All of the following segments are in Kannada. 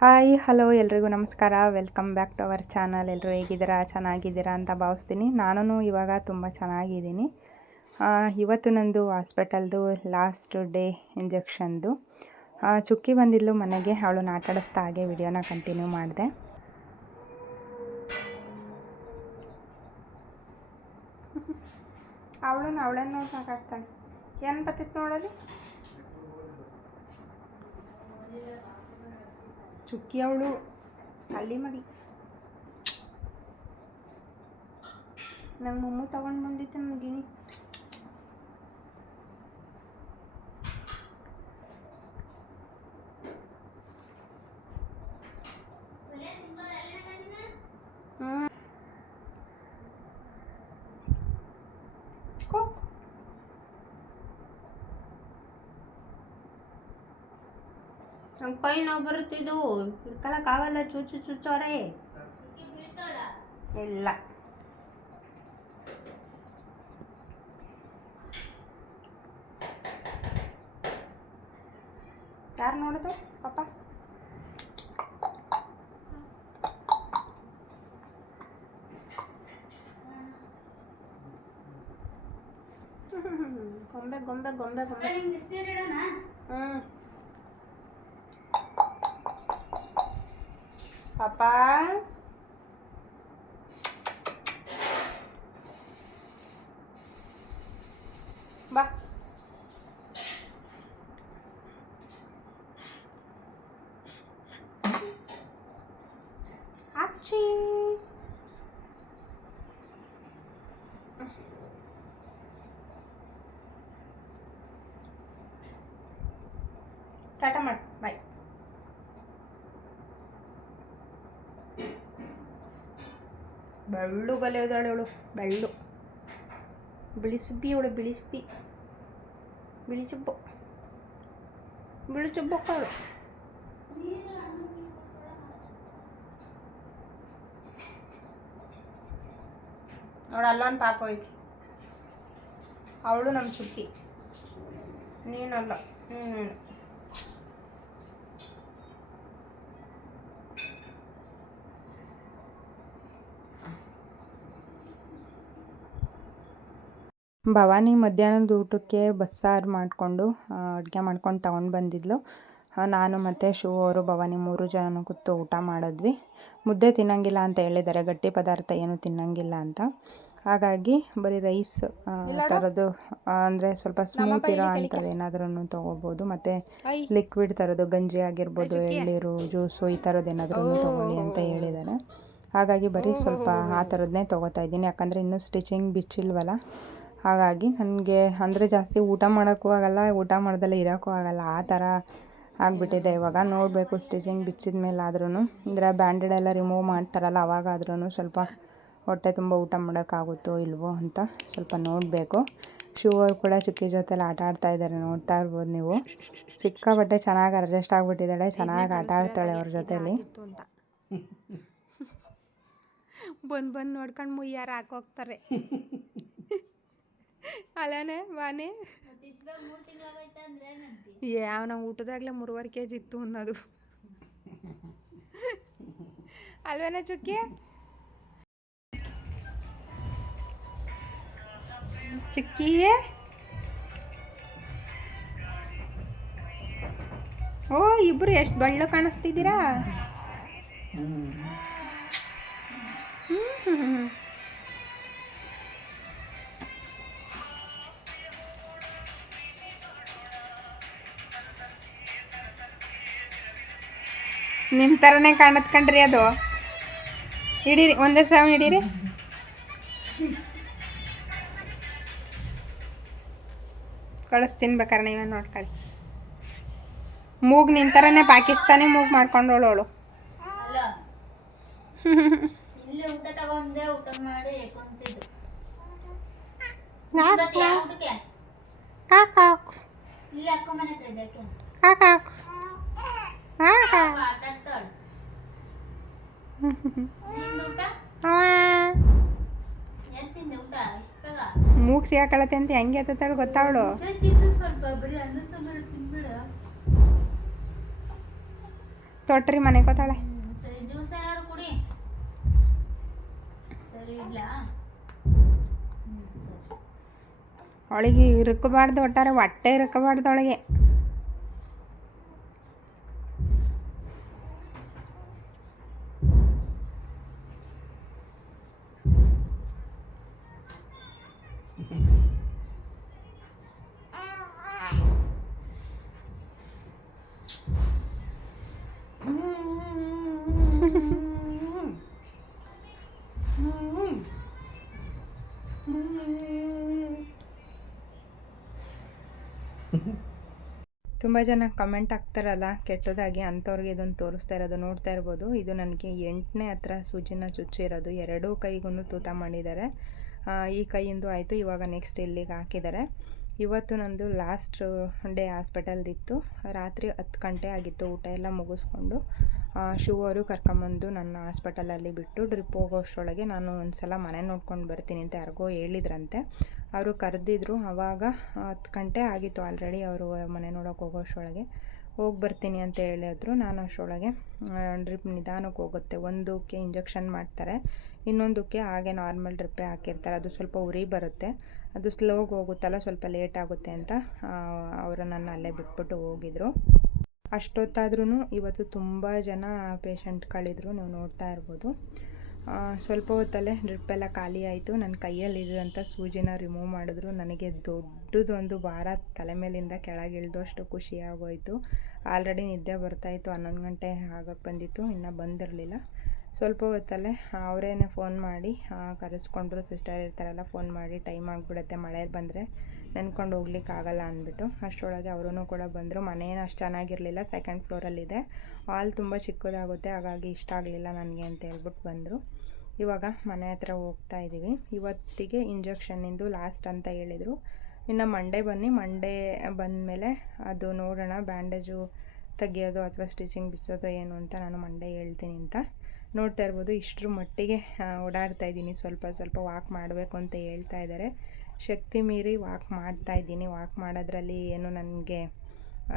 ಹಾಯ್ ಹಲೋ ಎಲ್ರಿಗೂ ನಮಸ್ಕಾರ. Welcome back to our channel. ಎಲ್ಲರೂ ಹೇಗಿದ್ದೀರಾ? ಚೆನ್ನಾಗಿದ್ದೀರಾ ಅಂತ ಭಾವಿಸ್ತೀನಿ. ನಾನು ಇವಾಗ ತುಂಬ ಚೆನ್ನಾಗಿದ್ದೀನಿ. ಇವತ್ತು ನಂದು ಹಾಸ್ಪಿಟಲ್ದು ಲಾಸ್ಟ್ ಡೇ ಇಂಜೆಕ್ಷನ್ದು. ಚುಕ್ಕಿ ಬಂದಿದ್ಲು ಮನೆಗೆ. ಅವಳನ್ನ ಆಟಾಡಿಸ್ತಾ ಹಾಗೆ ವಿಡಿಯೋನ ಕಂಟಿನ್ಯೂ ಮಾಡಿದೆ. ಅವಳನ್ನು ನೋಡಿ ಸಾಕಾಗ್ತಾಳೆ. ಏನು ಬತ್ತಿತ್ತು ನೋಡೋದು ಚುಕ್ಕಿ. ಅವಳು ಅಲ್ಲಿ ಮಾಡಿ ನಂಗೆ ಮೊಮ್ಮು ತಗೊಂಡು ಬಂದಿತ್ತು ನನಗಿನಿ. ನಮ್ಮ ಕೈ ನೋವು ಬರುತ್ತಿದ್ದು ಹಿಡ್ಕೊಳಕ್ಕಾಗಲ್ಲ. ಚುಚ್ಚೋರೆ ಇಲ್ಲ. ಯಾರು ನೋಡೋದು ಪಾಪ? ಗೊಂಬೆ ಗೊಂಬೆ ಗೊಂಬೆ ಗೊಂಬೆ. ಪಾಪ ಬಾ. ಅಚ್ಚಿ ಟಾಟಾ ಮಾಡಿ ಬಾಯ್. ಬೆಳ್ಳು ಬಲೆ ಇದ್ದಾಳೆ ಅವಳು. ಬೆಳ್ಳು ಬಿಳಿಸುಬ್ಬಿ ಅವಳು. ಬಿಳಿಸುಬ್ಬಿ ಬಿಳಿಸುಬ್ಬು ಬಿಳಿಸುಬ್ಬಕ್ಕವಳು. ನೋಡು ಅಲ್ಲೊಂದು ಪಾಪ ಹೋಯ್ತು. ಅವಳು ನಮ್ಮ ಚುಕ್ಕಿ. ನೀನಲ್ಲ, ನೀನು. ಭವಾನಿ ಮಧ್ಯಾಹ್ನದ ಊಟಕ್ಕೆ ಬಸ್ಸಾರು ಮಾಡಿಕೊಂಡು ಅಡುಗೆ ಮಾಡ್ಕೊಂಡು ತಗೊಂಡು ಬಂದಿದ್ಲು. ನಾನು ಮತ್ತು ಶಿವ ಅವರು ಭವಾನಿ 3 ಜನ ಕೂತು ಊಟ ಮಾಡಿದ್ವಿ. ಮುದ್ದೆ ತಿನ್ನಂಗಿಲ್ಲ ಅಂತ ಹೇಳಿದ್ದಾರೆ, ಗಟ್ಟಿ ಪದಾರ್ಥ ಏನು ತಿನ್ನಂಗಿಲ್ಲ ಅಂತ. ಹಾಗಾಗಿ ಬರೀ ರೈಸ್ ಥರದ್ದು ಅಂದರೆ ಸ್ವಲ್ಪ ಸ್ಮೂತ್ ಇರೋ ಅಂಥದ್ದು ಏನಾದ್ರೂ ತೊಗೋಬೋದು. ಮತ್ತು ಲಿಕ್ವಿಡ್ ಥರದ್ದು ಗಂಜಿ ಆಗಿರ್ಬೋದು, ಎಳ್ನೀರು, ಜ್ಯೂಸು ಈ ಥರದ್ದು ಏನಾದ್ರೂ ತೊಗೊಳ್ಳಿ ಅಂತ ಹೇಳಿದ್ದಾರೆ. ಹಾಗಾಗಿ ಬರೀ ಸ್ವಲ್ಪ ಆ ಥರದ್ದನ್ನೇ ತೊಗೋತಾ ಇದ್ದೀನಿ. ಯಾಕಂದರೆ ಇನ್ನೂ ಸ್ಟಿಚಿಂಗ್ ಬಿಚ್ಚಿಲ್ವಲ್ಲ. ಹಾಗಾಗಿ ನನಗೆ ಅಂದರೆ ಜಾಸ್ತಿ ಊಟ ಮಾಡೋಕ್ಕೂ ಆಗಲ್ಲ, ಊಟ ಮಾಡ್ದಲ್ಲೇ ಇರೋಕ್ಕೂ ಆಗಲ್ಲ. ಆ ಥರ ಆಗಿಬಿಟ್ಟಿದೆ ಇವಾಗ. ನೋಡಬೇಕು ಸ್ಟಿಚಿಂಗ್ ಬಿಚ್ಚಿದ ಮೇಲೆ ಆದ್ರೂ, ಅಂದರೆ ಬ್ಯಾಂಡೆಡ್ ಎಲ್ಲ ರಿಮೂವ್ ಮಾಡ್ತಾರಲ್ಲ ಅವಾಗಾದ್ರೂ ಸ್ವಲ್ಪ ಹೊಟ್ಟೆ ತುಂಬ ಊಟ ಮಾಡೋಕ್ಕಾಗುತ್ತೋ ಇಲ್ವೋ ಅಂತ ಸ್ವಲ್ಪ ನೋಡಬೇಕು. ಶಿವರು ಕೂಡ ಚುಕ್ಕಿ ಜೊತೆಲಿ ಆಟ ಆಡ್ತಾ ಇದ್ದಾರೆ, ನೋಡ್ತಾ ಇರ್ಬೋದು ನೀವು. ಸಿಕ್ಕಾಬಟ್ಟೆ ಚೆನ್ನಾಗಿ ಅಡ್ಜಸ್ಟ್ ಆಗಿಬಿಟ್ಟಿದ್ದಾಳೆ, ಚೆನ್ನಾಗಿ ಆಟ ಆಡ್ತಾಳೆ ಅವ್ರ ಜೊತೆಲಿ. ಬಂದು ನೋಡ್ಕೊಂಡು ಮುಯ್ಯಾರ ಹಾಕೋಗ್ತಾರೆ. ಅಲ್ಲನೇ ಬಾನೆ ಯಾವ ಊಟದಾಗಲೇ 3.5 kg ಇತ್ತು ಅನ್ನೋದು ಅಲ್ವೇನ ಚುಕ್ಕಿ? ಚುಕ್ಕಿ ಓ ಇಬ್ರು ಎಷ್ಟು ಬೆಳ್ಳ ಕಾಣಿಸ್ತಿದ್ದೀರಾ. ನಿಮ್ಮ ಥರನೇ ಕಾಣತ್ ಕಣ್ರಿ ಅದು. ಹಿಡೀರಿ, ಒಂದೇ ಸಾವನ್ ಹಿಡೀರಿ. ಕಳಿಸ್ತೀನಿ ಬೇಕಾರೆ ನೀವೇ ನೋಡ್ಕೊಳ್ಳಿ. ಮೂಗು ನಿನ್ನ ಥರನೇ ಪಾಕಿಸ್ತಾನಿ ಮೂಗು ಮಾಡ್ಕೊಂಡೋಳು ಅವಳು. ಮೂಗ್ ಸಿಗಾಕಳತ್ತೆ ಅಂತ ಹೆಂಗೆ ಎತ್ತಾಳು ಗೊತ್ತಾವಳು. ತೊಟ್ರಿ ಮನೆ ಕೋತಾಳೆ. ಜ್ಯೂಸ್ ಏನಾದ್ರು ಕುಡಿ. ಸರಿ ಇಡ್ಲಾ. ಅವಳಿಗೆ ಇರುಕಬಾರ್ದು, ಒಟ್ಟಾರೆ ಹೊಟ್ಟೆ ಇರುಕಬಾರ್ದು ಅವಳಿಗೆ. ತುಂಬ ಜನ ಕಮೆಂಟ್ ಹಾಕ್ತಾರಲ್ಲ ಕೆಟ್ಟದಾಗಿ, ಅಂಥವ್ರಿಗೆ ಇದನ್ನು ತೋರಿಸ್ತಾ ಇರೋದು ನೋಡ್ತಾ ಇರ್ಬೋದು. ಇದು ನನಗೆ 8ನೇ ಹತ್ರ ಸೂಜಿನ ಚುಚ್ಚಿರೋದು. ಎರಡೂ ಕೈಗೂ ತೂತ ಮಾಡಿದ್ದಾರೆ. ಈ ಕೈಯಿಂದ ಆಯಿತು, ಇವಾಗ ನೆಕ್ಸ್ಟ್ ಇಲ್ಲಿಗೆ ಹಾಕಿದ್ದಾರೆ. ಇವತ್ತು ನಂದು ಲಾಸ್ಟ್ ಡೇ ಹಾಸ್ಪಿಟಲ್ದಿತ್ತು. ರಾತ್ರಿ 10 ಗಂಟೆ ಆಗಿತ್ತು. ಊಟ ಎಲ್ಲ ಮುಗಿಸ್ಕೊಂಡು ಶಿವ ಅವರು ಕರ್ಕೊಂಬಂದು ನನ್ನ ಹಾಸ್ಪಿಟಲಲ್ಲಿ ಬಿಟ್ಟು ಡ್ರಿಪ್ ಹೋಗೋಷ್ಟರೊಳಗೆ ನಾನು ಒಂದು ಸಲ ಮನೆ ನೋಡ್ಕೊಂಡು ಬರ್ತೀನಿ ಅಂತ ಯಾರಿಗೋ ಹೇಳಿದ್ರಂತೆ. ಅವರು ಕರೆದಿದ್ರು. ಆವಾಗ 10 ಗಂಟೆ ಆಗಿತ್ತು ಆಲ್ರೆಡಿ. ಅವರು ಮನೆ ನೋಡೋಕೆ ಹೋಗೋಷ್ಟರೊಳಗೆ ಹೋಗಿ ಬರ್ತೀನಿ ಅಂತ ಹೇಳಿದ್ರು. ನಾನು ಅಷ್ಟರೊಳಗೆ ಡ್ರಿಪ್ ನಿಧಾನಕ್ಕೆ ಹೋಗುತ್ತೆ. ಒಂದಕ್ಕೆ ಇಂಜೆಕ್ಷನ್ ಮಾಡ್ತಾರೆ, ಇನ್ನೊಂದಕ್ಕೆ ಹಾಗೆ ನಾರ್ಮಲ್ ಡ್ರಿಪ್ಪೇ ಹಾಕಿರ್ತಾರೆ. ಅದು ಸ್ವಲ್ಪ ಉರಿ ಬರುತ್ತೆ, ಅದು ಸ್ಲೋಗಿ ಹೋಗುತ್ತಲ್ಲ, ಸ್ವಲ್ಪ ಲೇಟ್ ಆಗುತ್ತೆ ಅಂತ ಅವರು ನನ್ನ ಅಲ್ಲೇ ಬಿಟ್ಬಿಟ್ಟು ಹೋಗಿದ್ರು. ಅಷ್ಟೊತ್ತಾದ್ರೂ ಇವತ್ತು ತುಂಬ ಜನ ಪೇಷಂಟ್ಗಳಿದ್ರು, ನೀವು ನೋಡ್ತಾ ಇರ್ಬೋದು. ಸ್ವಲ್ಪ ಹೊತ್ತಲ್ಲೇ ಡ್ರಿಪ್ಪೆಲ್ಲ ಖಾಲಿ ಆಯಿತು. ನನ್ನ ಕೈಯಲ್ಲಿದ್ದಂಥ ಸೂಜಿನ ರಿಮೂವ್ ಮಾಡಿದ್ರು. ನನಗೆ ದೊಡ್ಡದೊಂದು ಭಾರ ತಲೆ ಮೇಲಿಂದ ಕೆಳಗಿಳಿದು ಅಷ್ಟು ಖುಷಿಯಾಗೋಯಿತು. ಆಲ್ರೆಡಿ ನಿದ್ದೆ ಬರ್ತಾಯಿತ್ತು, 11 ಗಂಟೆ ಆಗಕ್ಕೆ ಬಂದಿತ್ತು, ಇನ್ನೂ ಬಂದಿರಲಿಲ್ಲ. ಸ್ವಲ್ಪ ಹೊತ್ತಲ್ಲೇ ಅವರೇನೆ ಫೋನ್ ಮಾಡಿ ಕರೆಸ್ಕೊಂಡ್ರು. ಸಿಸ್ಟರ್ ಇರ್ತಾರಲ್ಲ, ಫೋನ್ ಮಾಡಿ ಟೈಮ್ ಆಗಿಬಿಡುತ್ತೆ, ಮಳೆಯಲ್ಲಿ ಬಂದರೆ ನೆನ್ಕೊಂಡು ಹೋಗ್ಲಿಕ್ಕಾಗಲ್ಲ ಅಂದ್ಬಿಟ್ಟು. ಅಷ್ಟರೊಳಗೆ ಅವರೂ ಕೂಡ ಬಂದರು. ಮನೇನು ಅಷ್ಟು ಚೆನ್ನಾಗಿರಲಿಲ್ಲ, 2nd ಫ್ಲೋರಲ್ಲಿದೆ. ಹಾಲ್ ತುಂಬ ಚಿಕ್ಕದಾಗುತ್ತೆ, ಹಾಗಾಗಿ ಇಷ್ಟ ಆಗಲಿಲ್ಲ ನನಗೆ ಅಂತ ಹೇಳ್ಬಿಟ್ಟು ಬಂದರು. ಇವಾಗ ಮನೆ ಹತ್ರ ಹೋಗ್ತಾ ಇದ್ದೀವಿ. ಇವತ್ತಿಗೆ ಇಂಜೆಕ್ಷನ್ನಿಂದು ಲಾಸ್ಟ್ ಅಂತ ಹೇಳಿದರು. ಇನ್ನು ಮಂಡೇ ಬನ್ನಿ, ಮಂಡೇ ಬಂದಮೇಲೆ ಅದು ನೋಡೋಣ, ಬ್ಯಾಂಡೇಜು ತೆಗಿಯೋದು ಅಥವಾ ಸ್ಟಿಚಿಂಗ್ ಬಿಡಿಸೋದು ಏನು ಅಂತ ನಾನು ಮಂಡೇ ಹೇಳ್ತೀನಿ ಅಂತ. ನೋಡ್ತಾ ಇರ್ಬೋದು, ಇಷ್ಟರ ಮಟ್ಟಿಗೆ ಓಡಾಡ್ತಾ ಇದ್ದೀನಿ. ಸ್ವಲ್ಪ ಸ್ವಲ್ಪ ವಾಕ್ ಮಾಡಬೇಕು ಅಂತ ಹೇಳ್ತಾ ಇದ್ದಾರೆ. ಶಕ್ತಿ ಮೀರಿ ವಾಕ್ ಮಾಡ್ತಾಯಿದ್ದೀನಿ. ವಾಕ್ ಮಾಡೋದ್ರಲ್ಲಿ ಏನು ನನಗೆ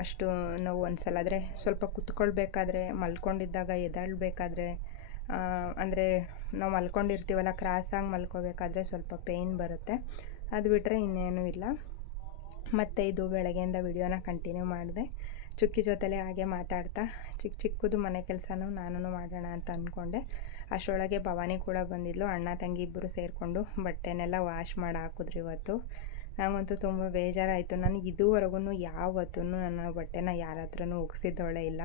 ಅಷ್ಟು ನೋವು ಅನಿಸಲ್ಲ. ಆದರೆ ಸ್ವಲ್ಪ ಕುತ್ಕೊಳ್ಬೇಕಾದ್ರೆ, ಮಲ್ಕೊಂಡಿದ್ದಾಗ ಎದ್ದೇಳಬೇಕಾದ್ರೆ, ಅಂದರೆ ನಾವು ಮಲ್ಕೊಂಡಿರ್ತೀವಲ್ಲ, ಕ್ರಾಸಾಗಿ ಮಲ್ಕೋಬೇಕಾದ್ರೆ ಸ್ವಲ್ಪ ಪೇಯ್ನ್ ಬರುತ್ತೆ. ಅದು ಬಿಟ್ಟರೆ ಇನ್ನೇನೂ ಇಲ್ಲ. ಮತ್ತು ಇದು ಬೆಳಗ್ಗೆಯಿಂದ ವಿಡಿಯೋನ ಕಂಟಿನ್ಯೂ ಮಾಡಿದೆ. ಚುಕ್ಕಿ ಜೊತೆಲೇ ಹಾಗೆ ಮಾತಾಡ್ತಾ ಚಿಕ್ಕದು ಮನೆ ಕೆಲಸನೂ ನಾನು ಮಾಡೋಣ ಅಂತ ಅಂದ್ಕೊಂಡೆ. ಅಷ್ಟರೊಳಗೆ ಭವಾನಿ ಕೂಡ ಬಂದಿದ್ಲು. ಅಣ್ಣ ತಂಗಿ ಇಬ್ಬರು ಸೇರಿಕೊಂಡು ಬಟ್ಟೆನೆಲ್ಲ ವಾಶ್ ಮಾಡಿ ಹಾಕಿದ್ರು ಇವತ್ತು. ನನಗಂತೂ ತುಂಬ ಬೇಜಾರಾಯಿತು. ನನಗೆ ಇದುವರೆಗೂ ಯಾವತ್ತೂ ನನ್ನ ಬಟ್ಟೆನ ಯಾರ ಹತ್ರನೂ ಒಗ್ಸಿದ್ದೊಳೆ ಇಲ್ಲ.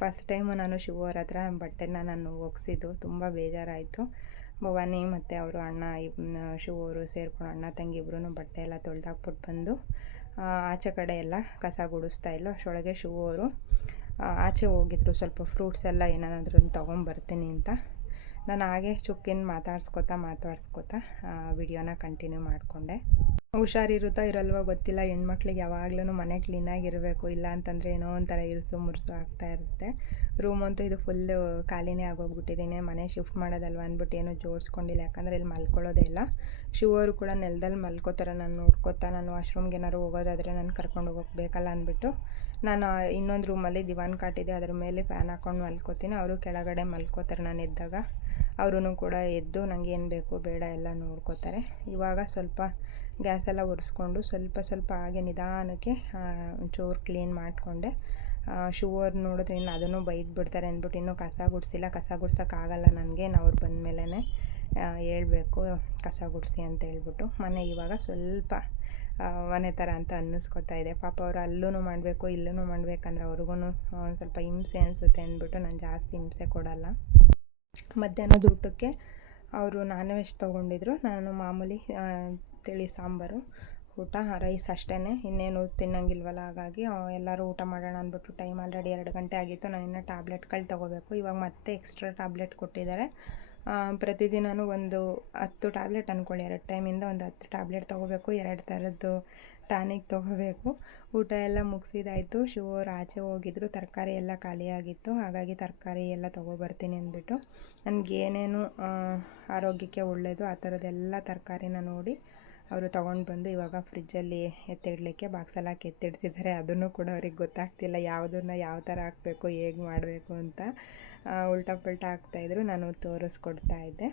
ಫಸ್ಟ್ ಟೈಮು ನಾನು ಶಿವವ್ರ ಹತ್ರ ಬಟ್ಟೆನ ನಾನು ಒಗ್ಸಿದ್ದು. ತುಂಬ ಬೇಜಾರಾಯಿತು. ಭವಾನಿ ಮತ್ತು ಅವರು ಅಣ್ಣ ಶಿವವರು ಸೇರಿಕೊಂಡು ಅಣ್ಣ ತಂಗಿ ಇಬ್ಬರೂ ಬಟ್ಟೆ ಎಲ್ಲ ತೊಳೆದಾಕ್ಬಿಟ್ಟು ಬಂದು ಆಚೆ ಕಡೆ ಎಲ್ಲ ಕಸ ಗುಡಿಸ್ತಾ ಇಲ್ಲ. ಅಷ್ಟರೊಳಗೆ ಶಿವವರು ಆಚೆ ಹೋಗಿದ್ರು. ಸ್ವಲ್ಪ ಫ್ರೂಟ್ಸ್ ಎಲ್ಲ ಏನಾದರೂ ತೊಗೊಂಬರ್ತೀನಿ ಅಂತ. ನಾನು ಹಾಗೆ ಚುಕ್ಕಿನ ಮಾತಾಡ್ಸ್ಕೊತಾ ವಿಡಿಯೋನ ಕಂಟಿನ್ಯೂ ಮಾಡಿಕೊಂಡೆ. ಹುಷಾರಿರುತ್ತಾ ಇರಲ್ವೋ ಗೊತ್ತಿಲ್ಲ, ಹೆಣ್ಮಕ್ಳಿಗೆ ಯಾವಾಗ್ಲೂ ಮನೆ ಕ್ಲೀನಾಗಿರಬೇಕು, ಇಲ್ಲ ಅಂತಂದರೆ ಏನೋ ಒಂಥರ ಇರಿಸು ಮುರುಸು ಆಗ್ತಾ ಇರುತ್ತೆ. ರೂಮ್ ಅಂತೂ ಇದು ಫುಲ್ಲು ಖಾಲಿನೇ ಆಗೋಗ್ಬಿಟ್ಟಿದ್ದೀನಿ. ಮನೆ ಶಿಫ್ಟ್ ಮಾಡೋದಲ್ವ ಅಂದ್ಬಿಟ್ಟು ಏನೂ ಜೋಡಿಸ್ಕೊಂಡಿಲ್ಲ, ಯಾಕಂದರೆ ಇಲ್ಲಿ ಮಲ್ಕೊಳ್ಳೋದೇ ಇಲ್ಲ. ಶಿವರು ಕೂಡ ನೆಲದಲ್ಲಿ ಮಲ್ಕೋತಾರೆ. ನಾನು ನೋಡ್ಕೋತಾ, ನಾನು ವಾಶ್ರೂಮ್ಗೆ ಏನಾದ್ರು ಹೋಗೋದಾದರೆ ನಾನು ಕರ್ಕೊಂಡು ಹೋಗೋಕೆ ಬೇಕಲ್ಲ ಅಂದ್ಬಿಟ್ಟು ನಾನು ಇನ್ನೊಂದು ರೂಮಲ್ಲಿ ದಿವಾನ್ ಕಾಟಿದೆ, ಅದ್ರ ಮೇಲೆ ಫ್ಯಾನ್ ಹಾಕ್ಕೊಂಡು ಮಲ್ಕೋತೀನಿ. ಅವರು ಕೆಳಗಡೆ ಮಲ್ಕೋತಾರೆ. ನಾನು ಎದ್ದಾಗ ಅವರೂ ಕೂಡ ಎದ್ದು ನನಗೆ ಏನು ಬೇಕು ಬೇಡ ಎಲ್ಲ ನೋಡ್ಕೋತಾರೆ. ಇವಾಗ ಸ್ವಲ್ಪ ಗ್ಯಾಸೆಲ್ಲ ಒರೆಸ್ಕೊಂಡು ಸ್ವಲ್ಪ ಹಾಗೆ ನಿಧಾನಕ್ಕೆ ಒಂಚೂರು ಕ್ಲೀನ್ ಮಾಡಿಕೊಂಡೆ. ಶಿವವ್ರು ನೋಡಿದ್ರೆ ಇನ್ನು ಅದನ್ನು ಬೈದ್ಬಿಡ್ತಾರೆ ಅಂದ್ಬಿಟ್ಟು ಇನ್ನೂ ಕಸ ಗುಡಿಸಿಲ್ಲ. ಕಸ ಗುಡ್ಸೋಕ್ಕಾಗಲ್ಲ ನನಗೆ, ಅವ್ರು ಬಂದಮೇಲೆ ಹೇಳ್ಬೇಕು ಕಸ ಗುಡಿಸಿ ಅಂತ ಹೇಳ್ಬಿಟ್ಟು. ಮನೆ ಇವಾಗ ಸ್ವಲ್ಪ ಮನೆ ಥರ ಅಂತ ಅನ್ನಿಸ್ಕೊತಾ ಇದೆ. ಪಾಪ ಅವರು ಅಲ್ಲೂ ಮಾಡಬೇಕು ಇಲ್ಲೂ ಮಾಡಬೇಕಂದ್ರೆ ಅವ್ರಿಗೂ ಸ್ವಲ್ಪ ಹಿಂಸೆ ಅನಿಸುತ್ತೆ ಅಂದ್ಬಿಟ್ಟು ನಾನು ಜಾಸ್ತಿ ಹಿಂಸೆ ಕೊಡಲ್ಲ. ಮಧ್ಯಾಹ್ನದ ಊಟಕ್ಕೆ ಅವರು ನಾನ್ ವೆಜ್ ತೊಗೊಂಡಿದ್ರು. ನಾನು ಮಾಮೂಲಿ ತಿಳಿ ಸಾಂಬಾರು ಊಟ, ರೈಸ್ ಅಷ್ಟೇ, ಇನ್ನೇನು ತಿನ್ನಂಗಿಲ್ವಲ್ಲ. ಹಾಗಾಗಿ ಎಲ್ಲರೂ ಊಟ ಮಾಡೋಣ ಅಂದ್ಬಿಟ್ಟು ಟೈಮ್ ಆಲ್ರೆಡಿ 2 ಗಂಟೆ ಆಗಿತ್ತು. ನಾನು ಇನ್ನೂ ಟ್ಯಾಬ್ಲೆಟ್ಗಳು ತೊಗೋಬೇಕು. ಇವಾಗ ಮತ್ತೆ ಎಕ್ಸ್ಟ್ರಾ ಟ್ಯಾಬ್ಲೆಟ್ ಕೊಟ್ಟಿದ್ದಾರೆ. ಪ್ರತಿದಿನವೂ ಒಂದು 10 ಟ್ಯಾಬ್ಲೆಟ್ ಅಂದ್ಕೊಳ್ಳಿ, 2 ಟೈಮಿಂದ ಒಂದು 10 ಟ್ಯಾಬ್ಲೆಟ್ ತೊಗೋಬೇಕು. 2 ಥರದ್ದು ಟಾನಿಕ್ ತೊಗೋಬೇಕು. ಊಟ ಎಲ್ಲ ಮುಗಿಸಿದಾಯಿತು. ಶಿವರು ಆಚೆ ಹೋಗಿದ್ರು. ತರಕಾರಿ ಎಲ್ಲ ಖಾಲಿಯಾಗಿತ್ತು, ಹಾಗಾಗಿ ತರಕಾರಿ ಎಲ್ಲ ತೊಗೊಬರ್ತೀನಿ ಅಂದ್ಬಿಟ್ಟು ನನಗೇನೇನು ಆರೋಗ್ಯಕ್ಕೆ ಒಳ್ಳೆಯದು ಆ ಥರದ್ದೆಲ್ಲ ತರಕಾರಿನ ನೋಡಿ ಅವರು ತೊಗೊಂಡು ಬಂದು ಇವಾಗ ಫ್ರಿಜ್ಜಲ್ಲಿ ಎತ್ತಿಡಲಿಕ್ಕೆ ಬಾಕ್ಸಲ್ಲಿ ಹಾಕಿ ಎತ್ತಿಡ್ತಿದ್ದಾರೆ. ಅದನ್ನು ಕೂಡ ಅವ್ರಿಗೆ ಗೊತ್ತಾಗ್ತಿಲ್ಲ ಯಾವುದನ್ನು ಯಾವ ಥರ ಹಾಕಬೇಕು, ಹೇಗೆ ಮಾಡಬೇಕು ಅಂತ ಉಲ್ಟಾ ಪಲ್ಟಾ ಹಾಕ್ತಾಯಿದ್ರು. ನಾನು ತೋರಿಸ್ಕೊಡ್ತಾ ಇದ್ದೆ.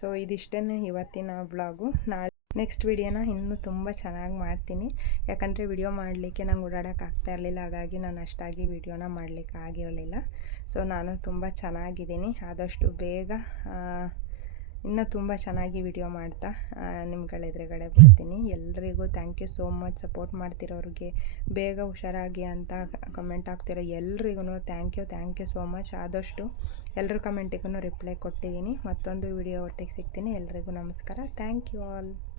ಸೊ ಇದಿಷ್ಟೇ ಇವತ್ತಿನ ವ್ಲಾಗು. ನಾಳೆ ನೆಕ್ಸ್ಟ್ ವಿಡಿಯೋನ ಇನ್ನೂ ತುಂಬ ಚೆನ್ನಾಗಿ ಮಾಡ್ತೀನಿ. ಯಾಕಂದರೆ ವಿಡಿಯೋ ಮಾಡಲಿಕ್ಕೆ ನಂಗೆ ಓಡಾಡೋಕೆ ಆಗ್ತಾ ಇರಲಿಲ್ಲ. ಹಾಗಾಗಿ ನಾನು ಅಷ್ಟಾಗಿ ವಿಡಿಯೋನ ಮಾಡಲಿಕ್ಕೆ ಆಗಿರಲಿಲ್ಲ. ಸೊ ನಾನು ತುಂಬ ಚೆನ್ನಾಗಿದ್ದೀನಿ. ಆದಷ್ಟು ಬೇಗ ಇನ್ನೂ ತುಂಬ ಚೆನ್ನಾಗಿ ವಿಡಿಯೋ ಮಾಡ್ತಾ ನಿಮ್ಗಳ ಎದುರುಗಡೆ ಬಿಡ್ತೀನಿ. ಎಲ್ರಿಗೂ thank you so much. Support ಮಾಡ್ತಿರೋರಿಗೆ, ಬೇಗ ಹುಷಾರಾಗಿ ಅಂತ ಕಮೆಂಟ್ ಹಾಕ್ತಿರೋ ಎಲ್ರಿಗೂ ಥ್ಯಾಂಕ್ ಯು ಸೋ ಮಚ್. ಆದಷ್ಟು ಎಲ್ಲರ ಕಮೆಂಟಿಗೂ ರಿಪ್ಲೈ ಕೊಟ್ಟಿದ್ದೀನಿ. ಮತ್ತೊಂದು ವಿಡಿಯೋ ಒಟ್ಟಿಗೆ ಸಿಗ್ತೀನಿ. ಎಲ್ರಿಗೂ ನಮಸ್ಕಾರ. Thank you all.